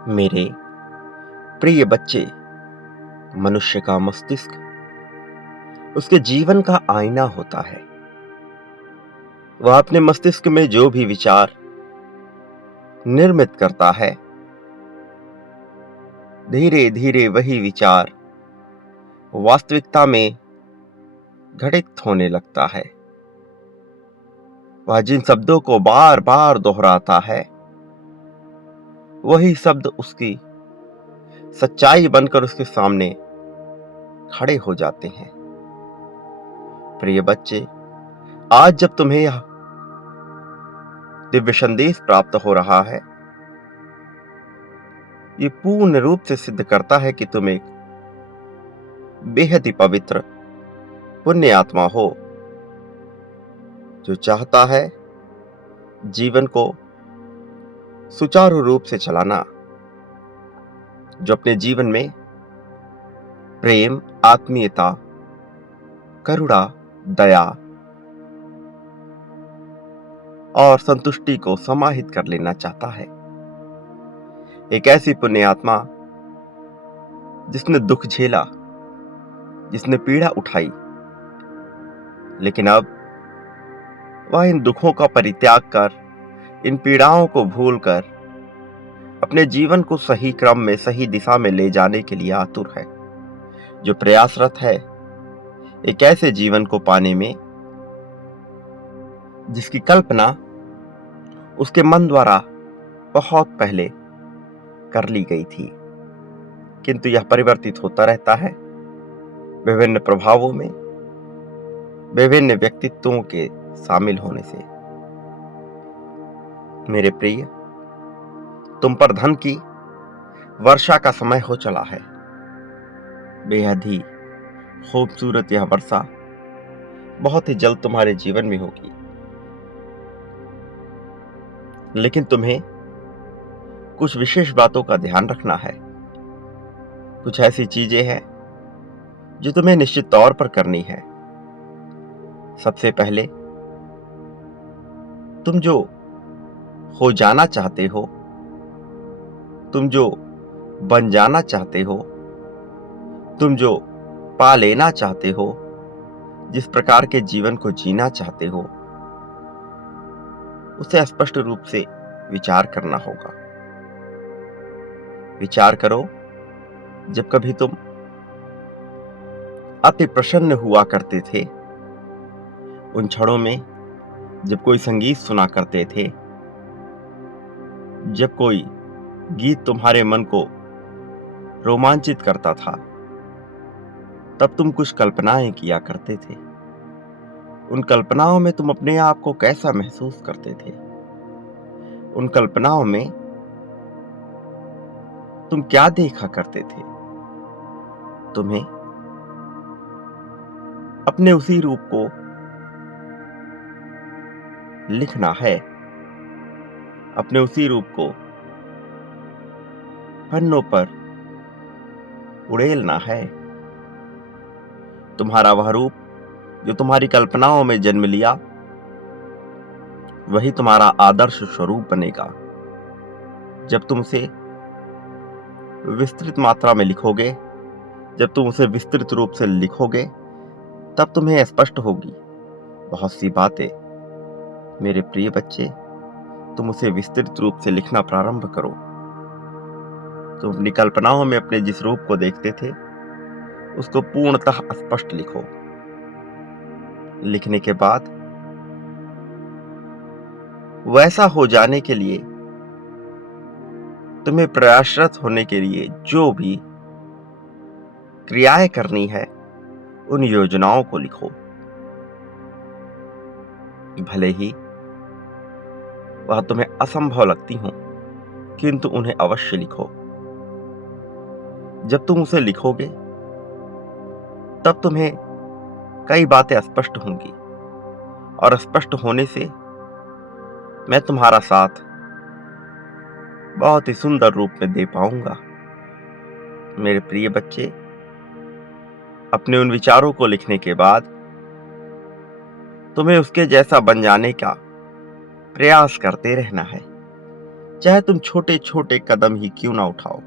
मेरे प्रिय बच्चे, मनुष्य का मस्तिष्क उसके जीवन का आईना होता है। वह अपने मस्तिष्क में जो भी विचार निर्मित करता है, धीरे धीरे वही विचार वास्तविकता में घटित होने लगता है। वह जिन शब्दों को बार बार दोहराता है, वही शब्द उसकी सच्चाई बनकर उसके सामने खड़े हो जाते हैं। प्रिय बच्चे, आज जब तुम्हें यह दिव्य संदेश प्राप्त हो रहा है, ये पूर्ण रूप से सिद्ध करता है कि तुम एक बेहद ही पवित्र पुण्य आत्मा हो, जो चाहता है जीवन को सुचारू रूप से चलाना, जो अपने जीवन में प्रेम, आत्मीयता, करुणा, दया और संतुष्टि को समाहित कर लेना चाहता है। एक ऐसी पुण्य आत्मा जिसने दुख झेला, जिसने पीड़ा उठाई, लेकिन अब वह इन दुखों का परित्याग कर, इन पीड़ाओं को भूलकर अपने जीवन को सही क्रम में, सही दिशा में ले जाने के लिए आतुर है, जो प्रयासरत है एक ऐसे जीवन को पाने में जिसकी कल्पना उसके मन द्वारा बहुत पहले कर ली गई थी, किंतु यह परिवर्तित होता रहता है विभिन्न प्रभावों में, विभिन्न व्यक्तित्वों के शामिल होने से। मेरे प्रिय, तुम पर धन की वर्षा का समय हो चला है। बेहद ही खूबसूरत यह वर्षा बहुत ही जल्द तुम्हारे जीवन में होगी, लेकिन तुम्हें कुछ विशेष बातों का ध्यान रखना है। कुछ ऐसी चीजें हैं जो तुम्हें निश्चित तौर पर करनी है। सबसे पहले, तुम जो हो जाना चाहते हो, तुम जो बन जाना चाहते हो, तुम जो पा लेना चाहते हो, जिस प्रकार के जीवन को जीना चाहते हो, उसे स्पष्ट रूप से विचार करना होगा। विचार करो, जब कभी तुम अति प्रसन्न हुआ करते थे, उन क्षणों में जब कोई संगीत सुना करते थे, जब कोई गीत तुम्हारे मन को रोमांचित करता था, तब तुम कुछ कल्पनाएं किया करते थे। उन कल्पनाओं में तुम अपने आप को कैसा महसूस करते थे? उन कल्पनाओं में तुम क्या देखा करते थे? तुम्हें अपने उसी रूप को लिखना है, अपने उसी रूप को पन्नों पर उड़ेलना है। तुम्हारा वह रूप जो तुम्हारी कल्पनाओं में जन्म लिया, वही तुम्हारा आदर्श स्वरूप बनेगा। जब तुम उसे विस्तृत मात्रा में लिखोगे, जब तुम उसे विस्तृत रूप से लिखोगे, तब तुम्हें स्पष्ट होगी बहुत सी बातें। मेरे प्रिय बच्चे, तुम उसे विस्तृत रूप से लिखना प्रारंभ करो। तुम अपनी कल्पनाओं में अपने जिस रूप को देखते थे, उसको पूर्णतः स्पष्ट लिखो। लिखने के बाद वैसा हो जाने के लिए, तुम्हें प्रयासरत होने के लिए जो भी क्रियाएं करनी है, उन योजनाओं को लिखो। भले ही वह तुम्हें असंभव लगती हो, किंतु उन्हें अवश्य लिखो। जब तुम उसे लिखोगे, तब तुम्हें कई बातें स्पष्ट होंगी, और स्पष्ट होने से मैं तुम्हारा साथ बहुत ही सुंदर रूप में दे पाऊंगा। मेरे प्रिय बच्चे, अपने उन विचारों को लिखने के बाद तुम्हें उसके जैसा बन जाने का प्रयास करते रहना है। चाहे तुम छोटे छोटे कदम ही क्यों ना उठाओ,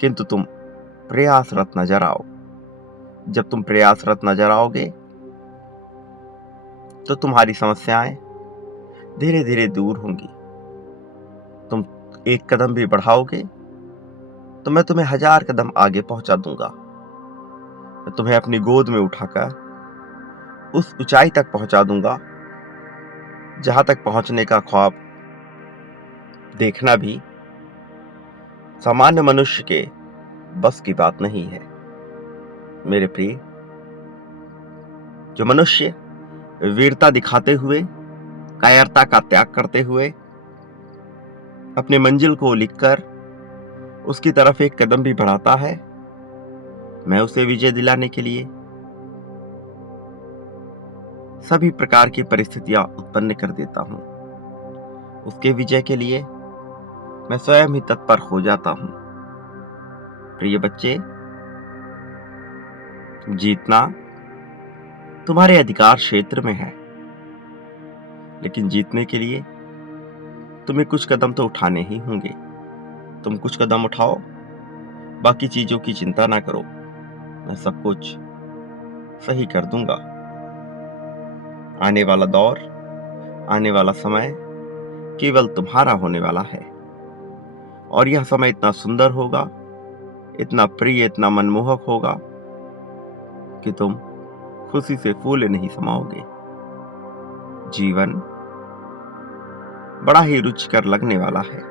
किंतु तुम प्रयासरत नजर आओ। जब तुम प्रयासरत नजर आओगे तो तुम्हारी समस्याएं धीरे धीरे दूर होंगी। तुम एक कदम भी बढ़ाओगे तो मैं तुम्हें 1000 कदम आगे पहुंचा दूंगा। मैं तुम्हें अपनी गोद में उठाकर उस ऊंचाई तक पहुंचा दूंगा जहां तक पहुंचने का ख्वाब देखना भी सामान्य मनुष्य के बस की बात नहीं है। मेरे प्रिय, जो मनुष्य वीरता दिखाते हुए, कायरता का त्याग करते हुए अपनी मंजिल को लिखकर उसकी तरफ एक कदम भी बढ़ाता है, मैं उसे विजय दिलाने के लिए सभी प्रकार की परिस्थितियां उत्पन्न कर देता हूं। उसके विजय के लिए मैं स्वयं ही तत्पर हो जाता हूं। प्रिय बच्चे, जीतना तुम्हारे अधिकार क्षेत्र में है, लेकिन जीतने के लिए तुम्हें कुछ कदम तो उठाने ही होंगे। तुम कुछ कदम उठाओ, बाकी चीजों की चिंता ना करो, मैं सब कुछ सही कर दूंगा। आने वाला दौर, आने वाला समय केवल तुम्हारा होने वाला है, और यह समय इतना सुंदर होगा, इतना प्रिय, इतना मनमोहक होगा कि तुम खुशी से फूले नहीं समाओगे। जीवन बड़ा ही रुचिकर लगने वाला है।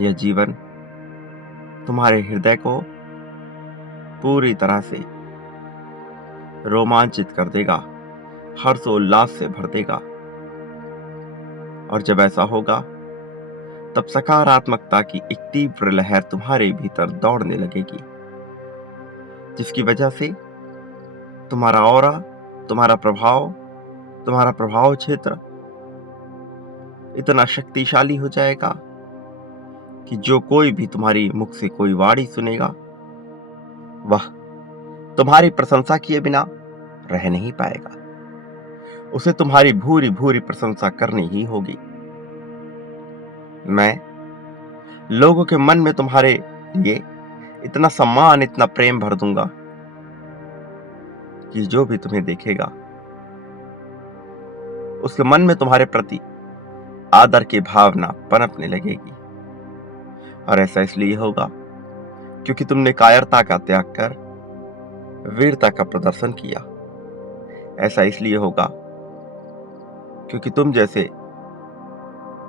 यह जीवन तुम्हारे हृदय को पूरी तरह से रोमांचित कर देगा, हर्षोल्लास से भर देगा। और जब ऐसा होगा तब सकारात्मकता की एक तीव्र लहर तुम्हारे भीतर दौड़ने लगेगी, जिसकी वजह से तुम्हारा ऑरा, तुम्हारा प्रभाव क्षेत्र इतना शक्तिशाली हो जाएगा कि जो कोई भी तुम्हारी मुख से कोई वाणी सुनेगा, वह तुम्हारी प्रशंसा किए बिना रह नहीं पाएगा। उसे तुम्हारी भूरी भूरी प्रशंसा करनी ही होगी। मैं लोगों के मन में तुम्हारे लिए इतना सम्मान, इतना प्रेम भर दूंगा कि जो भी तुम्हें देखेगा उसके मन में तुम्हारे प्रति आदर की भावना पनपने लगेगी। और ऐसा इसलिए होगा क्योंकि तुमने कायरता का त्याग कर वीरता का प्रदर्शन किया। ऐसा इसलिए होगा क्योंकि तुम जैसे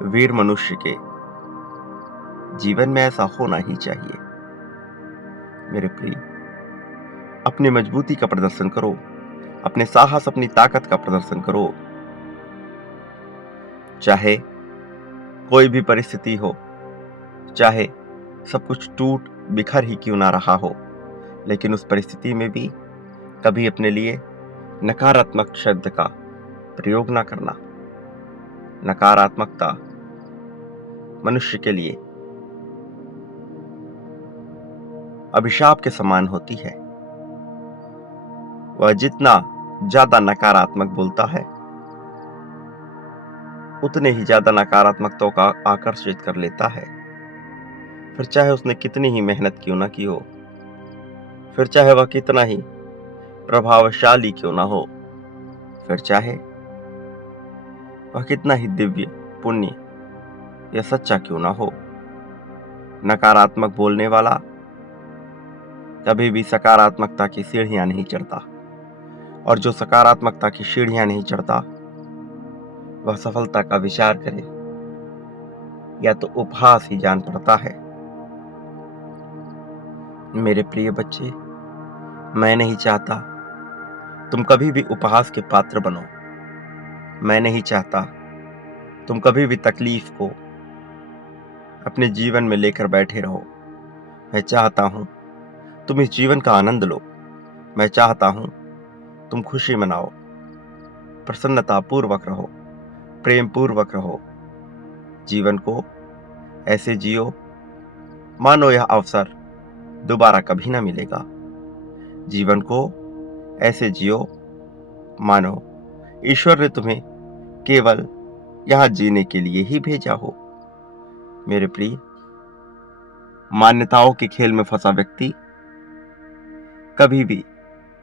वीर मनुष्य के जीवन में ऐसा होना ही चाहिए। मेरे प्रिय, अपनी मजबूती का प्रदर्शन करो, अपने साहस, अपनी ताकत का प्रदर्शन करो। चाहे कोई भी परिस्थिति हो, चाहे सब कुछ टूट बिखर ही क्यों ना रहा हो, लेकिन उस परिस्थिति में भी कभी अपने लिए नकारात्मक शब्द का प्रयोग ना करना। नकारात्मकता मनुष्य के लिए अभिशाप के समान होती है। वह जितना ज्यादा नकारात्मक बोलता है, उतने ही ज्यादा नकारात्मकताओं का आकर्षित कर लेता है। फिर चाहे उसने कितनी ही मेहनत क्यों ना की हो, फिर चाहे वह कितना ही प्रभावशाली क्यों ना हो, फिर चाहे वह कितना ही दिव्य, पुण्य या सच्चा क्यों ना हो, नकारात्मक बोलने वाला कभी भी सकारात्मकता की सीढ़ियां नहीं चढ़ता। और जो सकारात्मकता की सीढ़ियां नहीं चढ़ता, वह सफलता का विचार करे या तो उपहास ही जान पड़ता है। मेरे प्रिय बच्चे, मैं नहीं चाहता तुम कभी भी उपहास के पात्र बनो। मैं नहीं चाहता तुम कभी भी तकलीफ को अपने जीवन में लेकर बैठे रहो। मैं चाहता हूं तुम इस जीवन का आनंद लो। मैं चाहता हूं तुम खुशी मनाओ, प्रसन्नता पूर्वक रहो, प्रेम पूर्वक रहो। जीवन को ऐसे जियो मानो यह अवसर दोबारा कभी ना मिलेगा। जीवन को ऐसे जियो मानो ईश्वर ने तुम्हें केवल यहां जीने के लिए ही भेजा हो। मेरे प्रिय, मान्यताओं के खेल में फंसा व्यक्ति कभी भी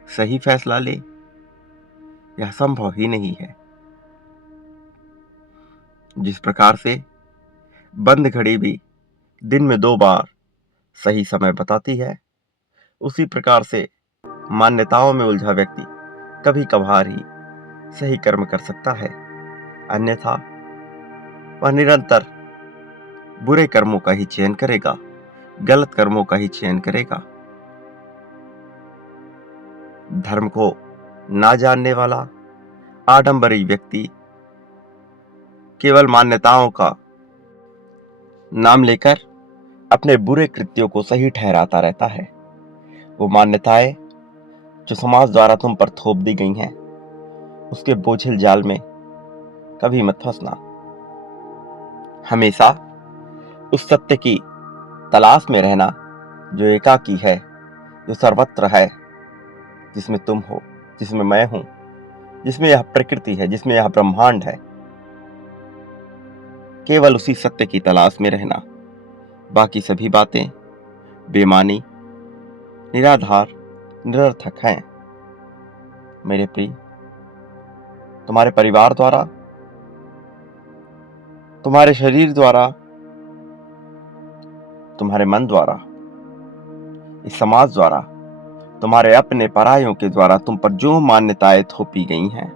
सही फैसला ले, यह संभव ही नहीं है। जिस प्रकार से बंद घड़ी भी दिन में 2 बार सही समय बताती है, उसी प्रकार से मान्यताओं में उलझा व्यक्ति कभी कभार ही सही कर्म कर सकता है, अन्यथा वह निरंतर बुरे कर्मों का ही चयन करेगा, गलत कर्मों का ही चयन करेगा। धर्म को ना जानने वाला आडंबरी व्यक्ति केवल मान्यताओं का नाम लेकर अपने बुरे कृत्यों को सही ठहराता रहता है। वो मान्यताएं जो समाज द्वारा तुम पर थोप दी गई हैं, उसके बोझिल जाल में कभी मत फंसना। हमेशा उस सत्य की तलाश में रहना जो एकाकी है, जो सर्वत्र है, जिसमें तुम हो, जिसमें मैं हूं, जिसमें यह प्रकृति है, जिसमें यह ब्रह्मांड है। केवल उसी सत्य की तलाश में रहना। बाकी सभी बातें बेमानी, निराधार, निरर्थक हैं। मेरे प्रिय, तुम्हारे परिवार द्वारा, तुम्हारे शरीर द्वारा, तुम्हारे मन द्वारा, इस समाज द्वारा, तुम्हारे अपने परायों के द्वारा तुम पर जो मान्यताएं थोपी गई हैं,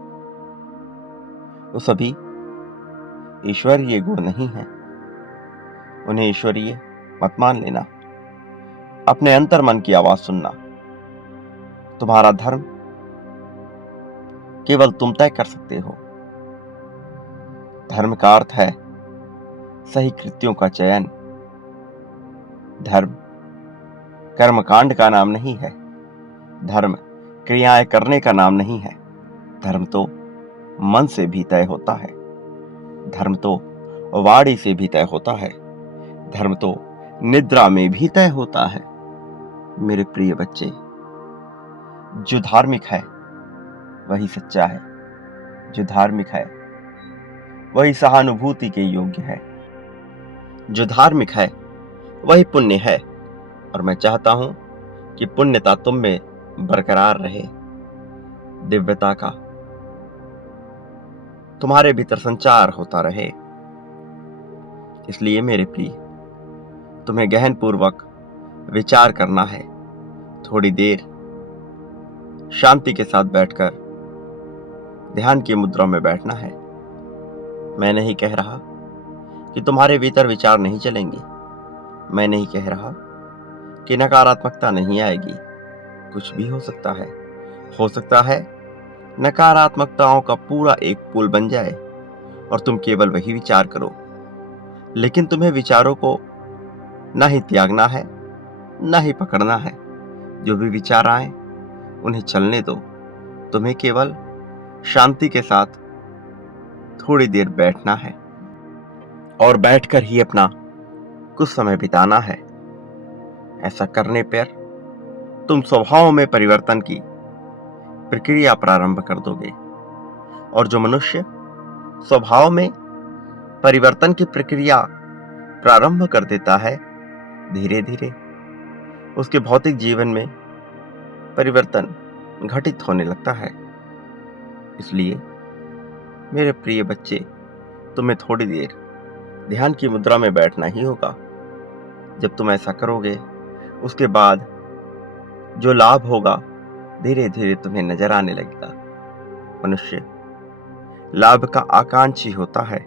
वो सभी ईश्वरीय गुण नहीं हैं। उन्हें ईश्वरीय मत मान लेना। अपने अंतर मन की आवाज सुनना। तुम्हारा धर्म केवल तुम तय कर सकते हो। धर्म का अर्थ है सही कृत्यों का चयन। धर्म कर्मकांड का नाम नहीं है। धर्म क्रियाएं करने का नाम नहीं है। धर्म तो मन से भी तय होता है। धर्म तो वाणी से भी तय होता है। धर्म तो निद्रा में भी तय होता है। मेरे प्रिय बच्चे, जो धार्मिक है वही सच्चा है। जो धार्मिक है वही सहानुभूति के योग्य है। जो धार्मिक है वही पुण्य है। और मैं चाहता हूं कि पुण्यता तुम में बरकरार रहे, दिव्यता का तुम्हारे भीतर संचार होता रहे। इसलिए मेरे प्रिय, तुम्हें गहन पूर्वक विचार करना है। थोड़ी देर शांति के साथ बैठकर ध्यान की मुद्रा में बैठना है। मैं नहीं कह रहा कि तुम्हारे भीतर विचार नहीं चलेंगे। मैं नहीं कह रहा कि नकारात्मकता नहीं आएगी। कुछ भी हो सकता है। हो सकता है नकारात्मकताओं का पूरा एक पुल बन जाए और तुम केवल वही विचार करो। लेकिन तुम्हें विचारों को ना ही त्यागना है, ना ही पकड़ना है। जो भी विचार आए उन्हें चलने दो। तुम्हें केवल शांति के साथ थोड़ी देर बैठना है और बैठकर ही अपना कुछ समय बिताना है। ऐसा करने पर तुम स्वभाव में परिवर्तन की प्रक्रिया प्रारंभ कर दोगे। और जो मनुष्य स्वभाव में परिवर्तन की प्रक्रिया प्रारंभ कर देता है, धीरे धीरे उसके भौतिक जीवन में परिवर्तन घटित होने लगता है। इसलिए मेरे प्रिय बच्चे, तुम्हें थोड़ी देर ध्यान की मुद्रा में बैठना ही होगा। जब तुम ऐसा करोगे, उसके बाद जो लाभ होगा धीरे धीरे तुम्हें नजर आने लगेगा। मनुष्य लाभ का आकांक्षी होता है,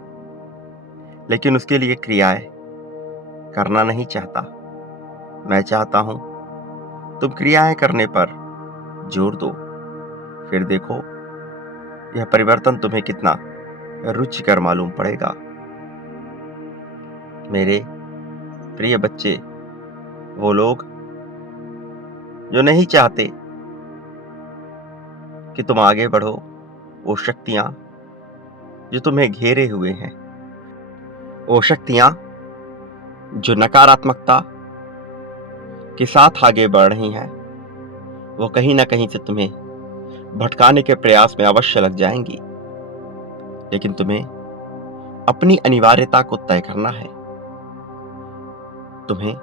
लेकिन उसके लिए क्रियाएं करना नहीं चाहता। मैं चाहता हूं तुम क्रियाएं करने पर जोर दो। फिर देखो यह परिवर्तन तुम्हें कितना रुचिकर मालूम पड़ेगा। मेरे प्रिय बच्चे, वो लोग जो नहीं चाहते कि तुम आगे बढ़ो, वो शक्तियां जो तुम्हें घेरे हुए हैं, वो शक्तियां जो नकारात्मकता के साथ आगे बढ़ रही हैं, वो कहीं ना कहीं से तुम्हें भटकाने के प्रयास में अवश्य लग जाएंगी। लेकिन तुम्हें अपनी अनिवार्यता को तय करना है। तुम्हें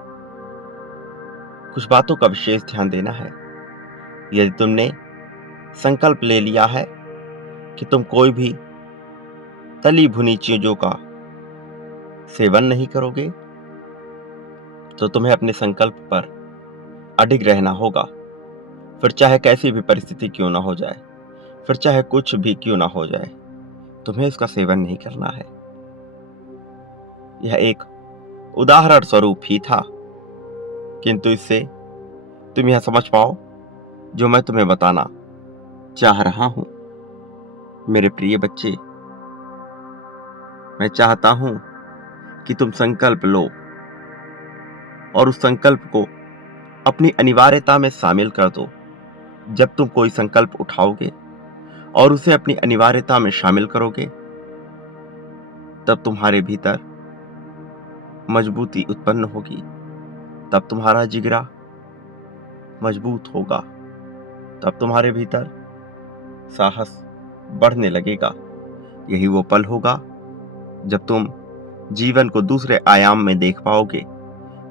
कुछ बातों का विशेष ध्यान देना है। यदि तुमने संकल्प ले लिया है कि तुम कोई भी तली भुनी चीजों का सेवन नहीं करोगे, तो तुम्हें अपने संकल्प पर अडिग रहना होगा। फिर चाहे कैसी भी परिस्थिति क्यों ना हो जाए, फिर चाहे कुछ भी क्यों ना हो जाए, तुम्हें इसका सेवन नहीं करना है। यह एक उदाहरण स्वरूप ही था, किंतु इससे तुम यह समझ पाओ जो मैं तुम्हें बताना चाह रहा हूं। मेरे प्रिय बच्चे, मैं चाहता हूं कि तुम संकल्प लो और उस संकल्प को अपनी अनिवार्यता में शामिल कर दो। जब तुम कोई संकल्प उठाओगे और उसे अपनी अनिवार्यता में शामिल करोगे, तब तुम्हारे भीतर मजबूती उत्पन्न होगी, तब तुम्हारा जिगरा मजबूत होगा, तब तुम्हारे भीतर साहस बढ़ने लगेगा। यही वो पल होगा जब तुम जीवन को दूसरे आयाम में देख पाओगे।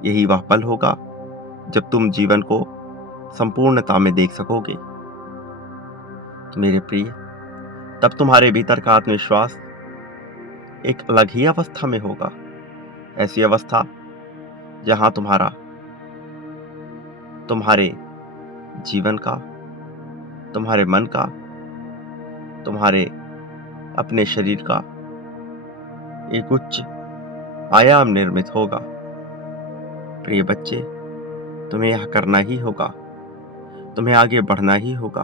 यही वह पल होगा जब तुम जीवन को संपूर्णता में देख सकोगे। तो मेरे प्रिय, तब तुम्हारे भीतर का आत्मविश्वास एक अलग ही अवस्था में होगा। ऐसी अवस्था जहां तुम्हारे जीवन का, तुम्हारे मन का, तुम्हारे अपने शरीर का एक उच्च आयाम निर्मित होगा। प्रिय बच्चे, तुम्हें यह करना ही होगा, तुम्हें आगे बढ़ना ही होगा,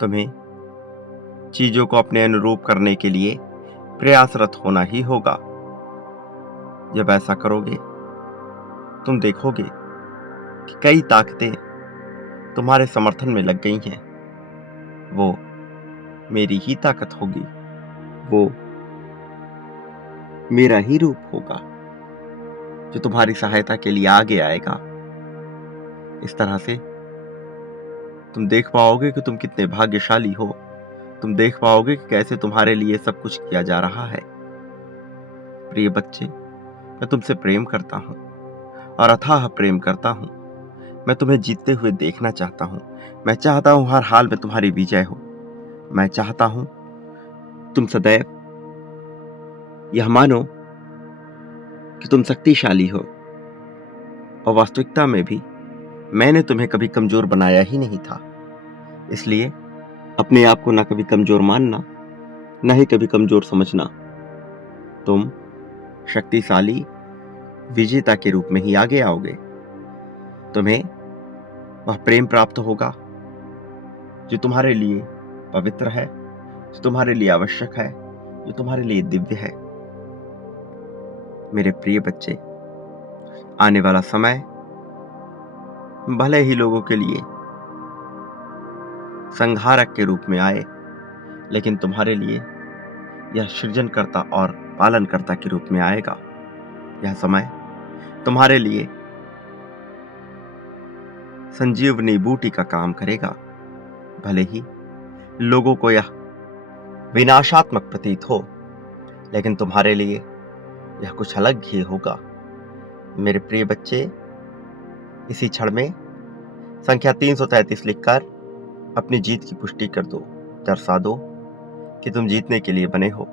तुम्हें चीजों को अपने अनुरूप करने के लिए प्रयासरत होना ही होगा। जब ऐसा करोगे, तुम देखोगे कि कई ताकतें तुम्हारे समर्थन में लग गई हैं। वो मेरी ही ताकत होगी, वो मेरा ही रूप होगा जो तुम्हारी सहायता के लिए आगे आएगा। इस तरह से तुम देख पाओगे कि तुम कितने भाग्यशाली हो। तुम देख पाओगे कि कैसे तुम्हारे लिए सब कुछ किया जा रहा है। प्रिय बच्चे, मैं तुमसे प्रेम करता हूं और अथाह प्रेम करता हूं। मैं तुम्हें जीतते हुए देखना चाहता हूं। मैं चाहता हूं हर हाल में तुम्हारी विजय हो। मैं चाहता हूं तुम सदैव यह मानो कि तुम शक्तिशाली हो, और वास्तविकता में भी मैंने तुम्हें कभी कमजोर बनाया ही नहीं था। इसलिए अपने आप को ना कभी कमजोर मानना, ना ही कभी कमजोर समझना। तुम शक्तिशाली विजेता के रूप में ही आगे आओगे। तुम्हें वह प्रेम प्राप्त होगा जो तुम्हारे लिए पवित्र है, जो तुम्हारे लिए आवश्यक है, जो तुम्हारे लिए दिव्य है। मेरे प्रिय बच्चे, आने वाला समय भले ही लोगों के लिए संहारक के रूप में आए, लेकिन तुम्हारे लिए यह सृजनकर्ता और पालनकर्ता के रूप में आएगा। यह समय तुम्हारे लिए संजीवनी बूटी का काम करेगा। भले ही लोगों को यह विनाशात्मक प्रतीत हो, लेकिन तुम्हारे लिए यह कुछ अलग ही होगा। मेरे प्रिय बच्चे, इसी क्षण में संख्या 333 लिखकर अपनी जीत की पुष्टि कर दो। दर्शा दो कि तुम जीतने के लिए बने हो।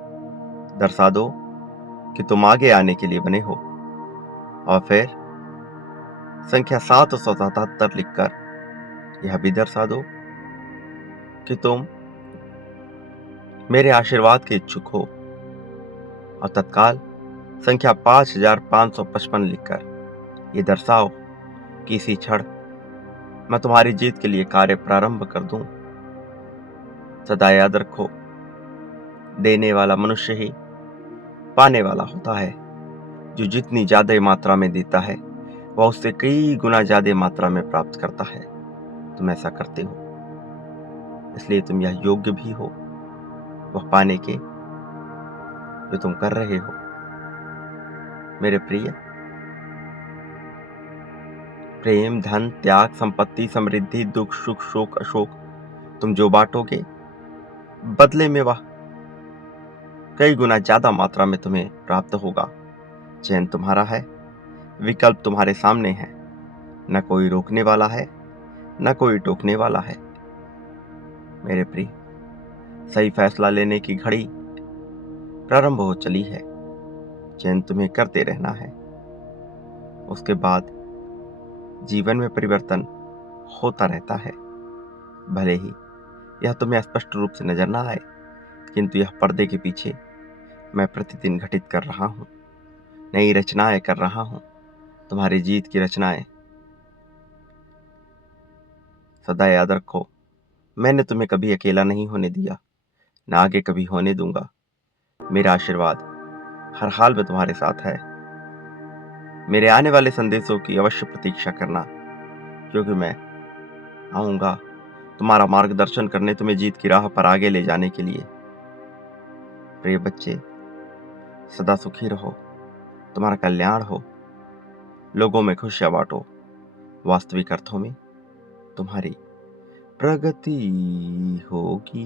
दर्शा दो कि तुम आगे आने के लिए बने हो। और फिर संख्या 777 लिखकर यह भी दर्शा दो कि तुम मेरे आशीर्वाद के इच्छुक हो। और तत्काल संख्या 5555 लिखकर ये दर्शाओ कि इसी क्षण मैं तुम्हारी जीत के लिए कार्य प्रारंभ कर दूं। सदा याद रखो, देने वाला मनुष्य ही पाने वाला होता है। जो जितनी ज्यादा मात्रा में देता है, वह उससे कई गुना ज्यादा मात्रा में प्राप्त करता है। तुम ऐसा करते हो, इसलिए तुम यह योग्य भी हो वह पाने के जो तुम कर रहे हो। मेरे प्रिय, प्रेम, धन, त्याग, संपत्ति, समृद्धि, दुख, सुख, शोक, अशोक, तुम जो बांटोगे, बदले में वह कई गुना ज्यादा मात्रा में तुम्हें प्राप्त होगा। चयन तुम्हारा है, विकल्प तुम्हारे सामने है, न कोई रोकने वाला है, न कोई टोकने वाला है। मेरे प्रिय, सही फैसला लेने की घड़ी प्रारंभ हो चली है। चयन तुम्हें करते रहना है। उसके बाद जीवन में परिवर्तन होता रहता है। भले ही यह तुम्हें स्पष्ट रूप से नजर ना आए, किंतु यह पर्दे के पीछे मैं प्रतिदिन घटित कर रहा हूं, नई रचनाएं कर रहा हूं, तुम्हारी जीत की रचनाएं। सदा याद रखो, मैंने तुम्हें कभी अकेला नहीं होने दिया, ना आगे कभी होने दूंगा। मेरा आशीर्वाद हर हाल में तुम्हारे साथ है। मेरे आने वाले संदेशों की अवश्य प्रतीक्षा करना, क्योंकि मैं आऊंगा तुम्हारा मार्गदर्शन करने, तुम्हें जीत की राह पर आगे ले जाने के लिए। प्रिय बच्चे, सदा सुखी रहो, तुम्हारा कल्याण हो, लोगों में खुशियां बांटो, वास्तविक अर्थों में तुम्हारी प्रगति होगी।